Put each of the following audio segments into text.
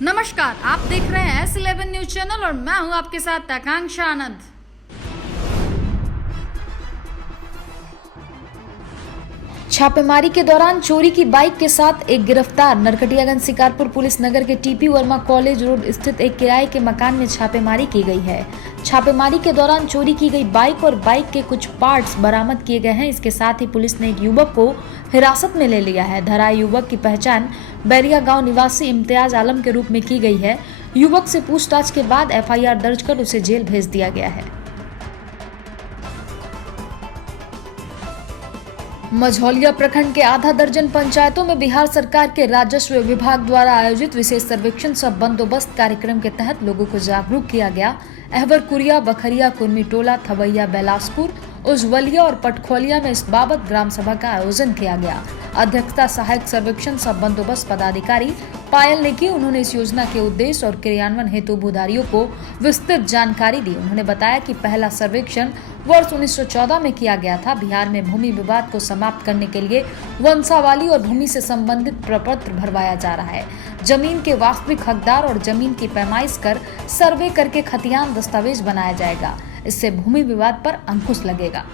नमस्कार, आप देख रहे हैं S11 न्यूज चैनल और मैं हूं आपके साथ आकांक्षा आनंद। छापेमारी के दौरान चोरी की बाइक के साथ एक गिरफ्तार। नरकटियागंज शिकारपुर पुलिस नगर के टीपी वर्मा कॉलेज रोड स्थित एक किराए के मकान में छापेमारी की गई है। छापेमारी के दौरान चोरी की गई बाइक और बाइक के कुछ पार्ट्स बरामद किए गए हैं। इसके साथ ही पुलिस ने एक युवक को हिरासत में ले लिया है। धराए युवक की पहचान बैरिया गांव निवासी इम्तियाज आलम के रूप में की गई है। युवक से पूछताछ के बाद FIR दर्ज कर उसे जेल भेज दिया गया है। मझौलिया प्रखंड के आधा दर्जन पंचायतों में बिहार सरकार के राजस्व विभाग द्वारा आयोजित विशेष सर्वेक्षण सह बंदोबस्त कार्यक्रम के तहत लोगों को जागरूक किया गया। अहवर कुरिया, बखरिया, कुर्मी टोला, थवैया, बेलासपुर, उज्जवलिया और पटखोलिया में इस बाबत ग्राम सभा का आयोजन किया गया। अध्यक्षता सहायक सर्वेक्षण सह बंदोबस्त पदाधिकारी पायल ने की। उन्होंने इस योजना के उद्देश्य और क्रियान्वयन हेतु भूधारियों को विस्तृत जानकारी दी। उन्होंने बताया कि पहला सर्वेक्षण वर्ष 1914 में किया गया था। बिहार में भूमि विवाद को समाप्त करने के लिए वंशावली और भूमि से संबंधित प्रपत्र भरवाया जा रहा है। जमीन के वास्तविक हकदार और जमीन की पैमाइश कर सर्वे करके खतियान दस्तावेज बनाया जाएगा। इससे भूमि विवाद पर अंकुश लगेगा।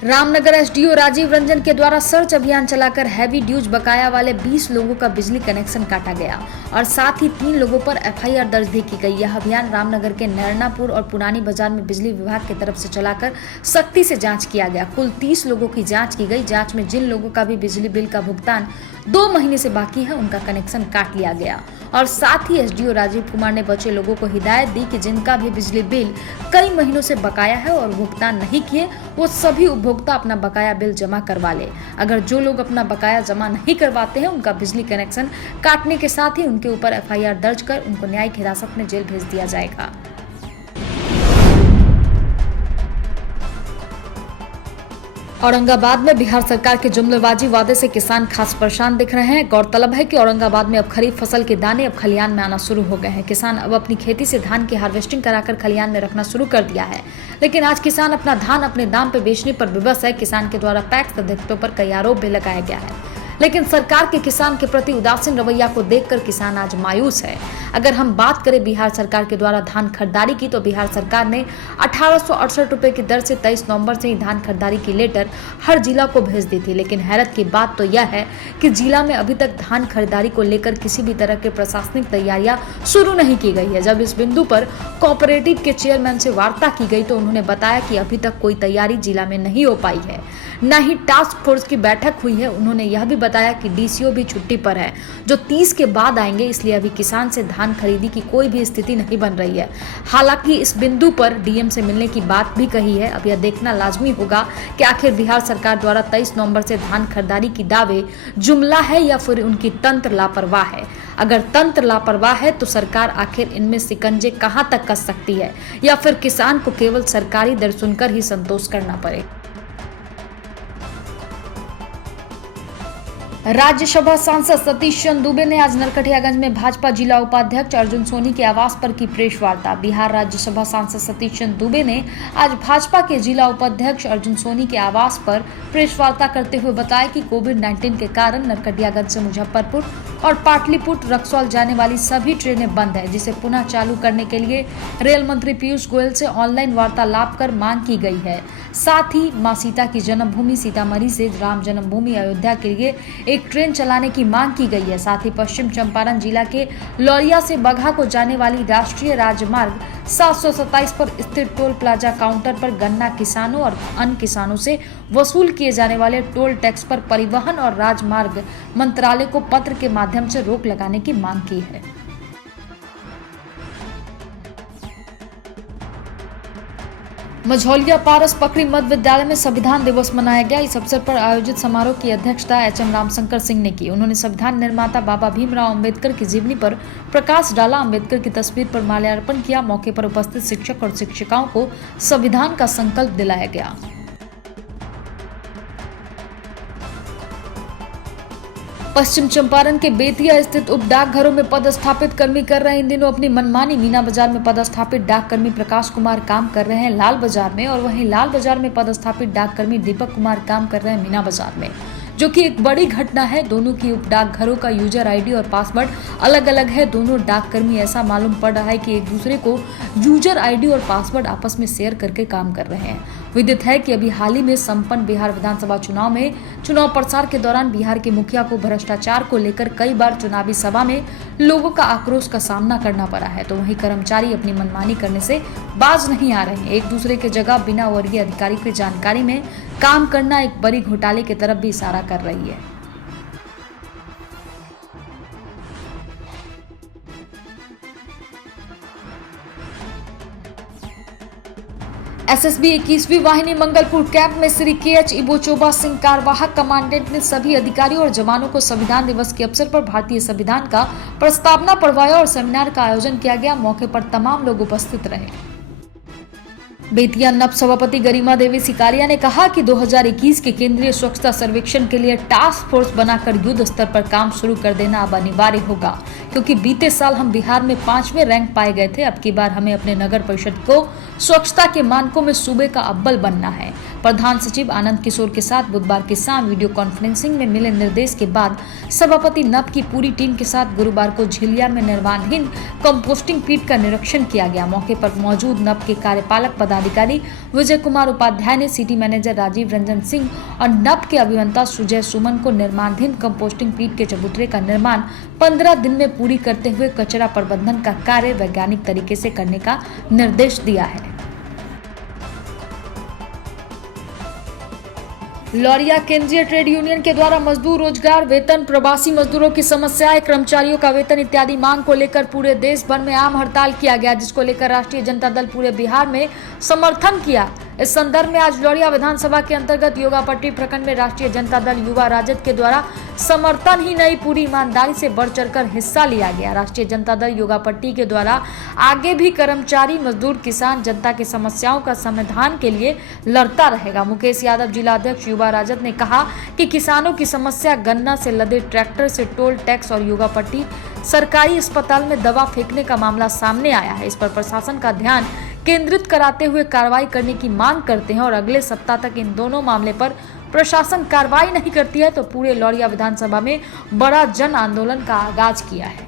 रामनगर SDO राजीव रंजन के द्वारा सर्च अभियान चलाकर हैवी ड्यूज बकाया वाले 20 लोगों का बिजली कनेक्शन काटा गया और साथ ही 3 लोगों पर FIR दर्ज भी की गई। यह अभियान रामनगर के नैरनापुर और पुरानी बाजार में बिजली विभाग की तरफ से चलाकर सख्ती से जांच किया गया। कुल 30 लोगों की जांच की गई। जांच में जिन लोगों का भी बिजली बिल का भुगतान 2 महीने से बाकी है उनका कनेक्शन काट लिया गया और साथ ही SDO राजीव कुमार ने बचे लोगों को हिदायत दी कि जिनका भी बिजली बिल कई महीनों से बकाया है और भुगतान नहीं किए वो सभी उपभोक्ता अपना बकाया बिल जमा करवा ले। अगर जो लोग अपना बकाया जमा नहीं करवाते हैं उनका बिजली कनेक्शन काटने के साथ ही उनके ऊपर FIR दर्ज कर उनको न्यायिक हिरासत में जेल भेज दिया जाएगा। औरंगाबाद में बिहार सरकार के जुमलेबाजी वादे से किसान खास परेशान दिख रहे हैं। गौरतलब है कि औरंगाबाद में अब खरीफ फसल के दाने अब खलियान में आना शुरू हो गए हैं। किसान अब अपनी खेती से धान की हार्वेस्टिंग कराकर खलियान में रखना शुरू कर दिया है। लेकिन आज किसान अपना धान अपने दाम पे बेचने पर विवश है। किसान के द्वारा पैक्स अध्यक्षों पर कई आरोप भी लगाया गया है, लेकिन सरकार के किसान के प्रति उदासीन रवैया को देखकर किसान आज मायूस है। अगर हम बात करें बिहार सरकार के द्वारा धान खरीदारी की, तो बिहार सरकार ने 1868 रुपए की दर से 23 नवंबर से ही धान खरीदारी की लेटर हर जिला को भेज दी थी। लेकिन हैरत की बात तो यह है कि जिला में अभी तक धान खरीदारी को लेकर किसी भी तरह की प्रशासनिक तैयारियां शुरू नहीं की गई है। जब इस बिंदु पर कोऑपरेटिव के चेयरमैन से वार्ता की गई तो उन्होंने बताया कि अभी तक कोई तैयारी जिला में नहीं हो पाई है, न ही टास्क फोर्स की बैठक हुई है। उन्होंने यह भी बताया कि DCO भी छुट्टी पर है, जो 30 के बाद आएंगे, इसलिए अभी किसान से धान खरीदी की कोई भी स्थिति नहीं बन रही है। हालांकि इस बिंदु पर DM से मिलने की बात भी कही है। अब यह देखना लाजमी होगा कि आखिर बिहार सरकार द्वारा 23 नवंबर से धान खरीदारी की दावे जुमला है या फिर उनकी तंत्र लापरवाह है। अगर तंत्र लापरवाह है तो सरकार आखिर इनमें शिकंजे कहां तक कस सकती है, या फिर किसान को केवल सरकारी दर सुनकर ही संतोष करना पड़े। राज्यसभा सांसद सतीश चंद्र दुबे ने आज नरकटियागंज में भाजपा जिला उपाध्यक्ष अर्जुन सोनी के आवास पर की प्रेस वार्ता। बिहार राज्यसभा सांसद सतीश चंद्र दुबे ने आज भाजपा के जिला उपाध्यक्ष अर्जुन सोनी के आवास पर प्रेस वार्ता करते हुए बताया कि कोविड-19 के कारण नरकटियागंज से मुजफ्फरपुर और पाटलिपुत्र रक्सौल जाने वाली सभी ट्रेनें बंद है, जिसे पुनः चालू करने के लिए रेल मंत्री पीयूष गोयल से ऑनलाइन वार्तालाप कर मांग की गई है। साथ ही मां सीता की जन्मभूमि सीतामढ़ी से राम जन्मभूमि अयोध्या के लिए एक ट्रेन चलाने की मांग की गई है। साथ ही पश्चिम चंपारण जिला के लौरिया से बगहा को जाने वाली राष्ट्रीय राजमार्ग 727 पर स्थित टोल प्लाजा काउंटर पर गन्ना किसानों और अन्य किसानों से वसूल किए जाने वाले टोल टैक्स पर परिवहन और राजमार्ग मंत्रालय को पत्र के माध्यम से रोक लगाने की मांग की है। मझौलिया पारस पकड़ी मध्य विद्यालय में संविधान दिवस मनाया गया। इस अवसर पर आयोजित समारोह की अध्यक्षता HM रामशंकर सिंह ने की। उन्होंने संविधान निर्माता बाबा भीमराव अंबेडकर की जीवनी पर प्रकाश डाला, अंबेडकर की तस्वीर पर माल्यार्पण किया। मौके पर उपस्थित शिक्षक और शिक्षिकाओं को संविधान का संकल्प दिलाया गया। पश्चिम चंपारण के बेतिया स्थित उप डाकघरों में पदस्थापित कर्मी कर रहे इन दिनों अपनी मनमानी। मीना बाजार में पदस्थापित डाककर्मी प्रकाश कुमार काम कर रहे हैं लाल बाजार में, और वहीं लाल बाजार में पदस्थापित डाककर्मी दीपक कुमार काम कर रहे हैं मीना बाजार में। जो कि एक बड़ी घटना है। दोनों की उप डाकघरों का यूजर आईडी और पासवर्ड अलग अलग है। दोनों डाककर्मी ऐसा मालूम पड़ रहा है कि एक दूसरे को यूजर आईडी और पासवर्ड आपस में शेयर करके काम कर रहे हैं। विदित है कि अभी हाल ही में संपन्न बिहार विधानसभा चुनाव में चुनाव प्रचार के दौरान बिहार के मुखिया को भ्रष्टाचार को लेकर कई बार चुनावी सभा में लोगों का आक्रोश का सामना करना पड़ा है, तो वहीं कर्मचारी अपनी मनमानी करने से बाज नहीं आ रहे हैं। एक दूसरे की जगह बिना वर्गीय अधिकारी की जानकारी में काम करना एक बड़ी घोटाले की तरफ भी इशारा कर रही है। एसएसबी 21वीं वाहिनी मंगलपुर कैंप में श्री के.एच. इबोचोबा सिंह कार्यवाहक कमांडेंट ने सभी अधिकारियों और जवानों को संविधान दिवस के अवसर पर भारतीय संविधान का प्रस्तावना पढ़वाया और सेमिनार का आयोजन किया गया। मौके पर तमाम लोग उपस्थित रहे। बेतिया नप सभापति गरिमा देवी सिकारिया ने कहा कि 2021 के केंद्रीय स्वच्छता सर्वेक्षण के लिए टास्क फोर्स बनाकर युद्ध स्तर पर काम शुरू कर देना अब अनिवार्य होगा, क्योंकि बीते साल हम बिहार में 5वें रैंक पाए गए थे। अब की बार हमें अपने नगर परिषद को स्वच्छता के मानकों में सूबे का अव्वल बनना है। प्रधान सचिव आनंद किशोर के साथ बुधवार की शाम वीडियो कॉन्फ्रेंसिंग में मिले निर्देश के बाद सभापति नप की पूरी टीम के साथ गुरुवार को झिलिया में निर्माणाधीन कंपोस्टिंग पीट का निरीक्षण किया गया। मौके पर मौजूद नप के कार्यपालक पदाधिकारी विजय कुमार उपाध्याय ने सिटी मैनेजर राजीव रंजन सिंह और नप के अभियंता सुजय सुमन को निर्माणाधीन कंपोस्टिंग पीट के चबूतरे का निर्माण 15 दिन में पूरी करते हुए कचरा प्रबंधन का कार्य वैज्ञानिक तरीके से करने का निर्देश दिया है। लौरिया केंद्रीय ट्रेड यूनियन के द्वारा मजदूर रोजगार वेतन, प्रवासी मजदूरों की समस्याएं, कर्मचारियों का वेतन इत्यादि मांग को लेकर पूरे देश भर में आम हड़ताल किया गया, जिसको लेकर राष्ट्रीय जनता दल पूरे बिहार में समर्थन किया। इस संदर्भ में आज लौरिया विधानसभा के अंतर्गत योगापट्टी प्रखंड में राष्ट्रीय जनता दल युवा राजद के द्वारा समर्थन ही नहीं पूरी ईमानदारी से बढ़ चढ़कर हिस्सा लिया गया। राष्ट्रीय जनता दल योगापट्टी के द्वारा आगे भी कर्मचारी, मजदूर, किसान, जनता की समस्याओं का समाधान के लिए लड़ता रहेगा। मुकेश यादव जिला अध्यक्ष युवा राजद ने कहा कि किसानों की समस्या गन्ना से लदे ट्रैक्टर से टोल टैक्स और योगापट्टी सरकारी अस्पताल में दवा फेंकने का मामला सामने आया है। इस पर प्रशासन का ध्यान केंद्रित कराते हुए कार्रवाई करने की मांग करते हैं और अगले सप्ताह तक इन दोनों मामले पर प्रशासन कार्रवाई नहीं करती है तो पूरे लौरिया विधानसभा में बड़ा जन आंदोलन का आगाज किया है।